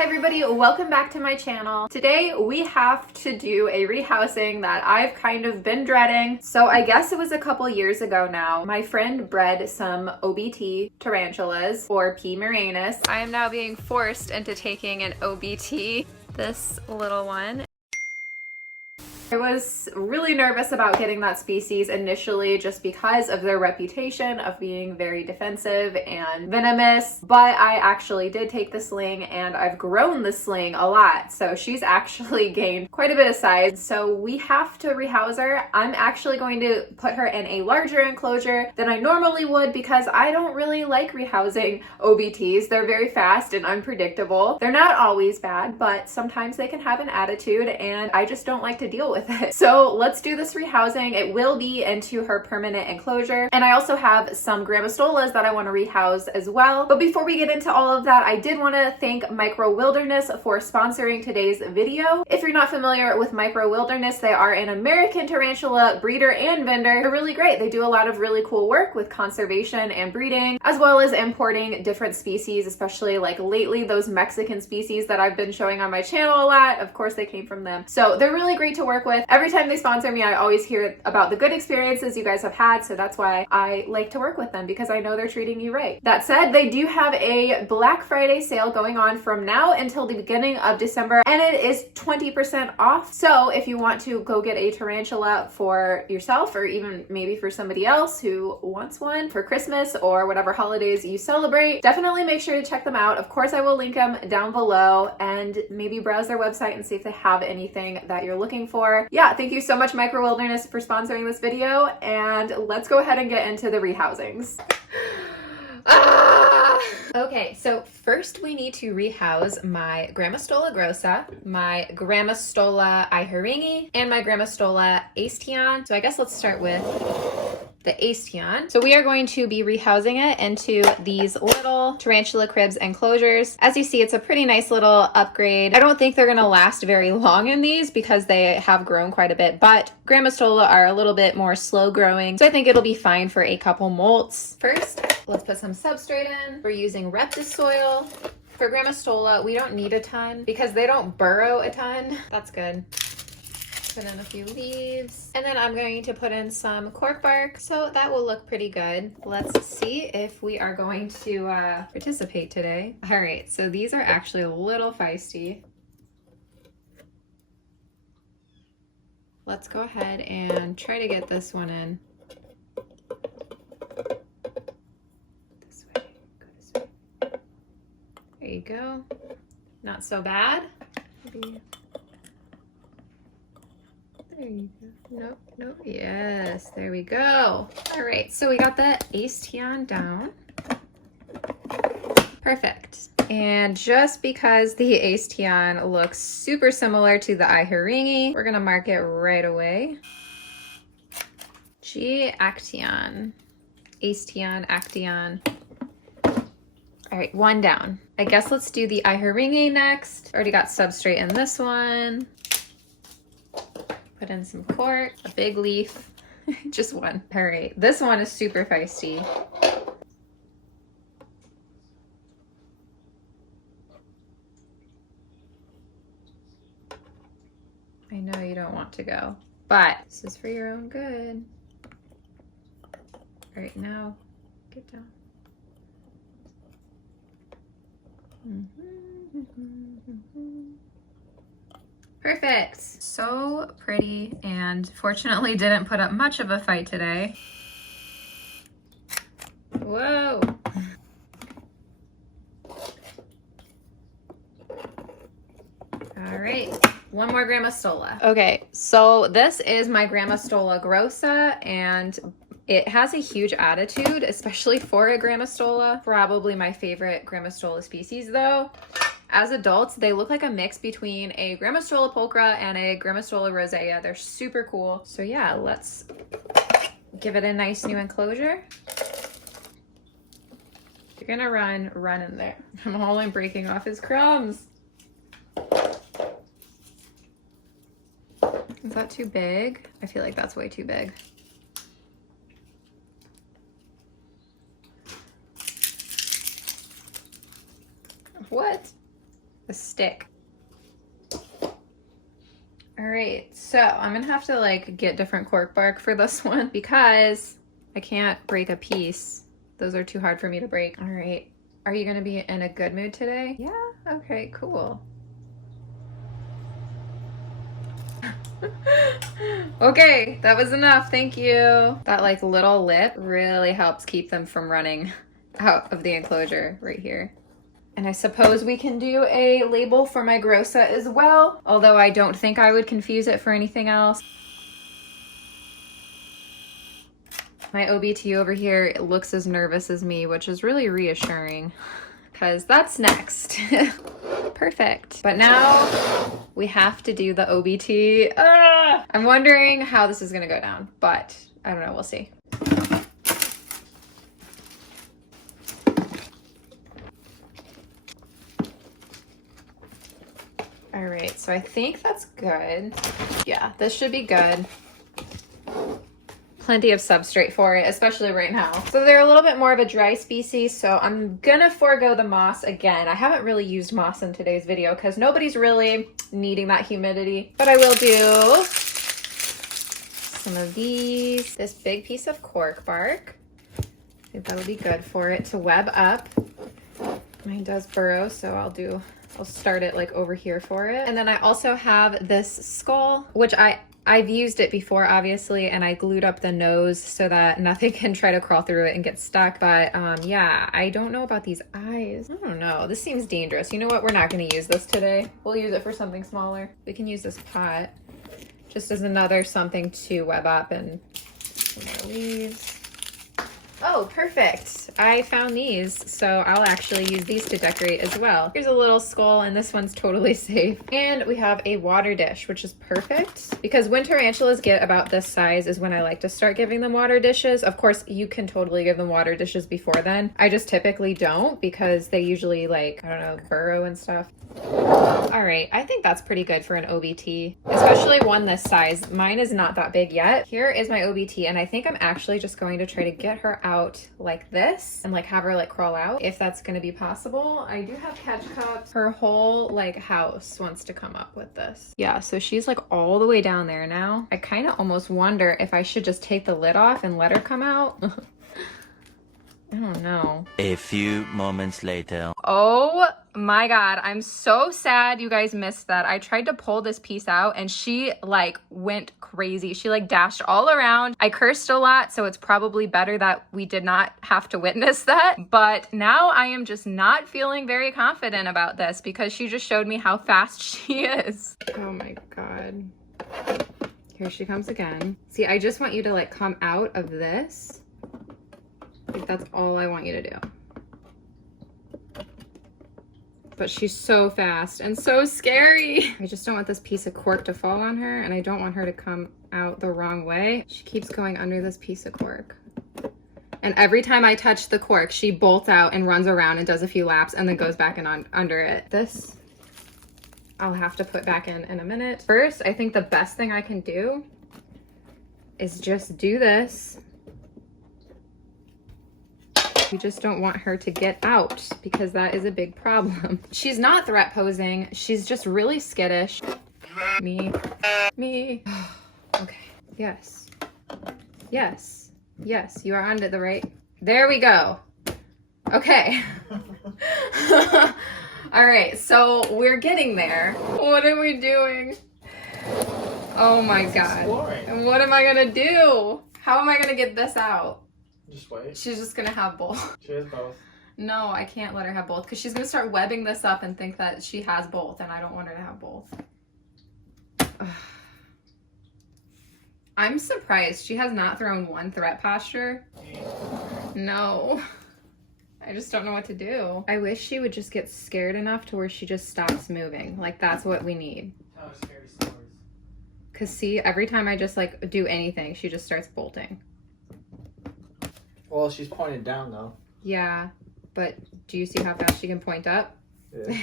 Hi everybody, welcome back to my channel. Today we have to do a rehousing that I've kind of been dreading. So I guess it was a couple years ago now. My friend bred some OBT tarantulas, or P. murinus. I am now being forced into taking an OBT, this little one. I was really nervous about getting that species initially just because of their reputation of being very defensive and venomous, but I actually did take the sling and I've grown the sling a lot. So she's actually gained quite a bit of size. So we have to rehouse her. I'm actually going to put her in a larger enclosure than I normally would because I don't really like rehousing OBTs. They're very fast and unpredictable. They're not always bad, but sometimes they can have an attitude and I just don't like to deal with it. So let's do this rehousing. It will be into her permanent enclosure. And I also have some Grammostolas that I want to rehouse as well. But before we get into all of that, I did want to thank Micro Wilderness for sponsoring today's video. If you're not familiar with Micro Wilderness, they are an American tarantula breeder and vendor. They're really great. They do a lot of really cool work with conservation and breeding, as well as importing different species, especially like lately those Mexican species that I've been showing on my channel a lot. Of course, they came from them. So they're really great to work with. Every time they sponsor me, I always hear about the good experiences you guys have had, so that's why I like to work with them, because I know they're treating you right. That said, they do have a Black Friday sale going on from now until the beginning of December, and it is 20% off. So if you want to go get a tarantula for yourself, or even maybe for somebody else who wants one for Christmas or whatever holidays you celebrate, definitely make sure to check them out. Of course, I will link them down below, and maybe browse their website and see if they have anything that you're looking for. Yeah, thank you so much, Micro Wilderness, for sponsoring this video, and let's go ahead and get into the rehousings. Okay, so first we need to rehouse my Grammostola grossa, my Grammostola iheringi, and my Grammostola actaeon. So I guess let's start with the actaeon. So we are going to be rehousing it into these little tarantula cribs enclosures. As you see, it's a pretty nice little upgrade. I don't think they're gonna last very long in these because they have grown quite a bit, but Grammostola are a little bit more slow growing, so I think it'll be fine for a couple molts. First, let's put some substrate in. We're using Reptiles soil. For Grammostola, we don't need a ton because they don't burrow a ton. That's good. Put in a few leaves, and then I'm going to put in some cork bark, so that will look pretty good. Let's see if we are going to participate today. All right, so these are actually a little feisty. Let's go ahead and try to get this one in. This way, go this way. There you go. Not so bad. Maybe. There you go. Nope, nope. Yes, there we go. All right, so we got the actaeon down. Perfect. And just because the actaeon looks super similar to the iheringi, we're gonna mark it right away. G actaeon, actaeon, actaeon. All right, one down. I guess let's do the iheringi next. Already got substrate in this one. Put in some cork, a big leaf, just one. All right, this one is super feisty. I know you don't want to go, but this is for your own good. All right, now get down. Perfect. So pretty, and fortunately didn't put up much of a fight today. Whoa. All right, one more Grammostola. Okay, so this is my Grammostola grossa, and it has a huge attitude, especially for a Grammostola. Probably my favorite Grammostola species though. As adults, they look like a mix between a Grammostola pulchra and a Grammostola rosea. They're super cool. So yeah, let's give it a nice new enclosure. If you're gonna run in there. I'm only breaking off his crumbs. Is that too big? I feel like that's way too big. What? the stick. All right, so I'm gonna have to like get different cork bark for this one because I can't break a piece. Those are too hard for me to break. All right, are you gonna be in a good mood today? Yeah, okay, cool. Okay, that was enough, thank you. That like little lip really helps keep them from running out of the enclosure right here. And I suppose we can do a label for my grossa as well, although I don't think I would confuse it for anything else. My OBT over here looks as nervous as me, which is really reassuring because that's next. Perfect. But now we have to do the OBT. I'm wondering how this is gonna go down, but I don't know, we'll see. All right, so I think that's good. Yeah, this should be good. Plenty of substrate for it, especially right now. So they're a little bit more of a dry species, so I'm gonna forego the moss again. I haven't really used moss in today's video because nobody's really needing that humidity, but I will do some of these. This big piece of cork bark. I think that'll be good for it to web up. Mine does burrow, so I'll start it like over here for it. And then I also have this skull, which I've used it before, obviously, and I glued up the nose so that nothing can try to crawl through it and get stuck. But yeah, I don't know about these eyes. I don't know. This seems dangerous. You know what? We're not going to use this today. We'll use it for something smaller. We can use this pot just as another something to web up and some more leaves. Oh, perfect. I found these, so I'll actually use these to decorate as well. Here's a little skull, and this one's totally safe. And we have a water dish, which is perfect because when tarantulas get about this size is when I like to start giving them water dishes. Of course, you can totally give them water dishes before then. I just typically don't because they usually like, I don't know, burrow and stuff. All right, I think that's pretty good for an OBT, especially one this size. Mine is not that big yet. Here is my OBT, and I think I'm actually just going to try to get her out like this and like have her like crawl out if that's going to be possible. I do have catch cups. Her whole like house wants to come up with this. Yeah, so she's like all the way down there now. I kind of almost wonder if I should just take the lid off and let her come out. I don't know. A few moments later. Oh my God, I'm so sad you guys missed that. I tried to pull this piece out and she like went crazy. She like dashed all around. I cursed a lot, so it's probably better that we did not have to witness that. But now I am just not feeling very confident about this because she just showed me how fast she is. Oh my God. Here she comes again. See, I just want you to like come out of this. Like that's all I want you to do. But she's so fast and so scary. I just don't want this piece of cork to fall on her, and I don't want her to come out the wrong way. She keeps going under this piece of cork. And every time I touch the cork, she bolts out and runs around and does a few laps and then goes back in under it. This I'll have to put back in a minute. First, I think the best thing I can do is just do this. We just don't want her to get out because that is a big problem. She's not threat posing. She's just really skittish. Me. Okay. Yes. Yes. Yes. You are on to the right. There we go. Okay. All right. So we're getting there. What are we doing? Oh my God. And what am I going to do? How am I going to get this out? Just wait. She's just gonna have both. She has both. No, I can't let her have both because she's gonna start webbing this up and think that she has both, and I don't want her to have both. I'm surprised she has not thrown one threat posture. No. I just don't know what to do. I wish she would just get scared enough to where she just stops moving. Like that's what we need. Tell her scary stories. Cause see, every time I just like do anything, she just starts bolting. Well, she's pointed down though. Yeah, but do you see how fast she can point up? Yeah.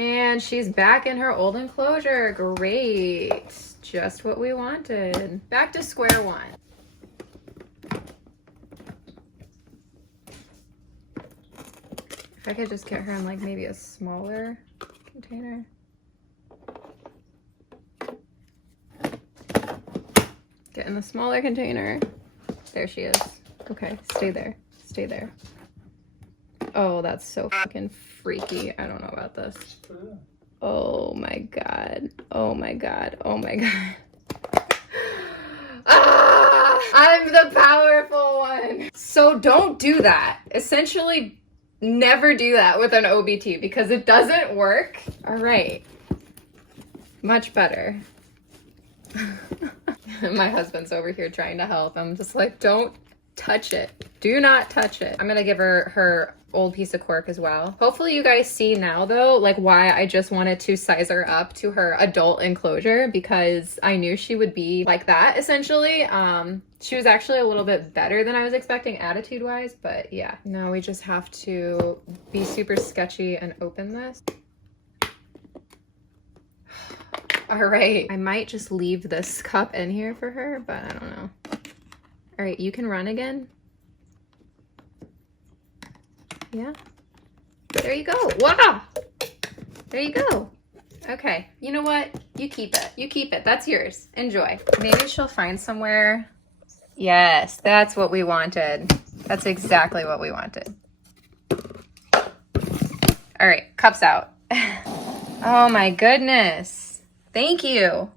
And she's back in her old enclosure. Great. Just what we wanted. Back to square one. If I could just get her in like maybe a smaller container. Get in the smaller container. There she is. Okay, stay there. Stay there. Oh, that's so fucking freaky. I don't know about this. Oh my god. Oh my god. Oh my god. Ah, I'm the powerful one. So don't do that. Essentially, never do that with an OBT because it doesn't work. All right. Much better. My husband's over here trying to help. I'm just like, don't touch it. Do not touch it. I'm gonna give her her old piece of cork as well. Hopefully you guys see now though, like why I just wanted to size her up to her adult enclosure, because I knew she would be like that essentially. She was actually a little bit better than I was expecting attitude wise, but yeah. Now we just have to be super sketchy and open this. All right, I might just leave this cup in here for her, but I don't know. All right, you can run again. Yeah. There you go. Wow. There you go. Okay. You know what? You keep it. You keep it. That's yours. Enjoy. Maybe she'll find somewhere. Yes, that's what we wanted. That's exactly what we wanted. All right, cups out. Oh my goodness. Thank you.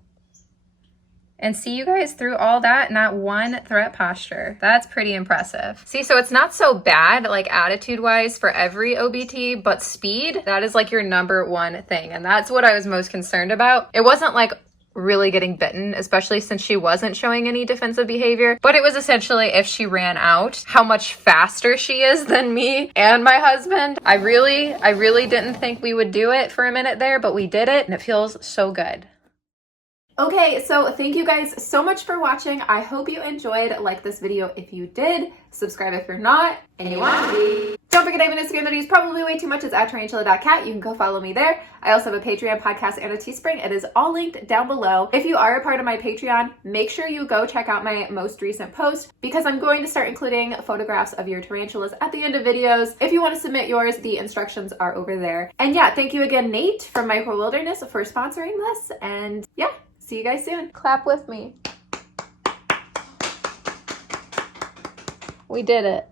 And see you guys through all that, not one threat posture. That's pretty impressive. See, so it's not so bad, like attitude-wise for every OBT, but speed, that is like your #1 thing. And that's what I was most concerned about. It wasn't like really getting bitten, especially since she wasn't showing any defensive behavior, but it was essentially if she ran out, how much faster she is than me and my husband. I really didn't think we would do it for a minute there, but we did it and it feels so good. Okay, so thank you guys so much for watching. I hope you enjoyed. Like this video if you did, subscribe if you're not, and you want to be. Don't forget I have an Instagram that I use probably way too much. It's @Tarantula.Kat. You can go follow me there. I also have a Patreon, podcast, and a Teespring. It is all linked down below. If you are a part of my Patreon, make sure you go check out my most recent post because I'm going to start including photographs of your tarantulas at the end of videos. If you want to submit yours, the instructions are over there. And yeah, thank you again, Nate from Micro Wilderness for sponsoring this. And yeah. See you guys soon. Clap with me. We did it.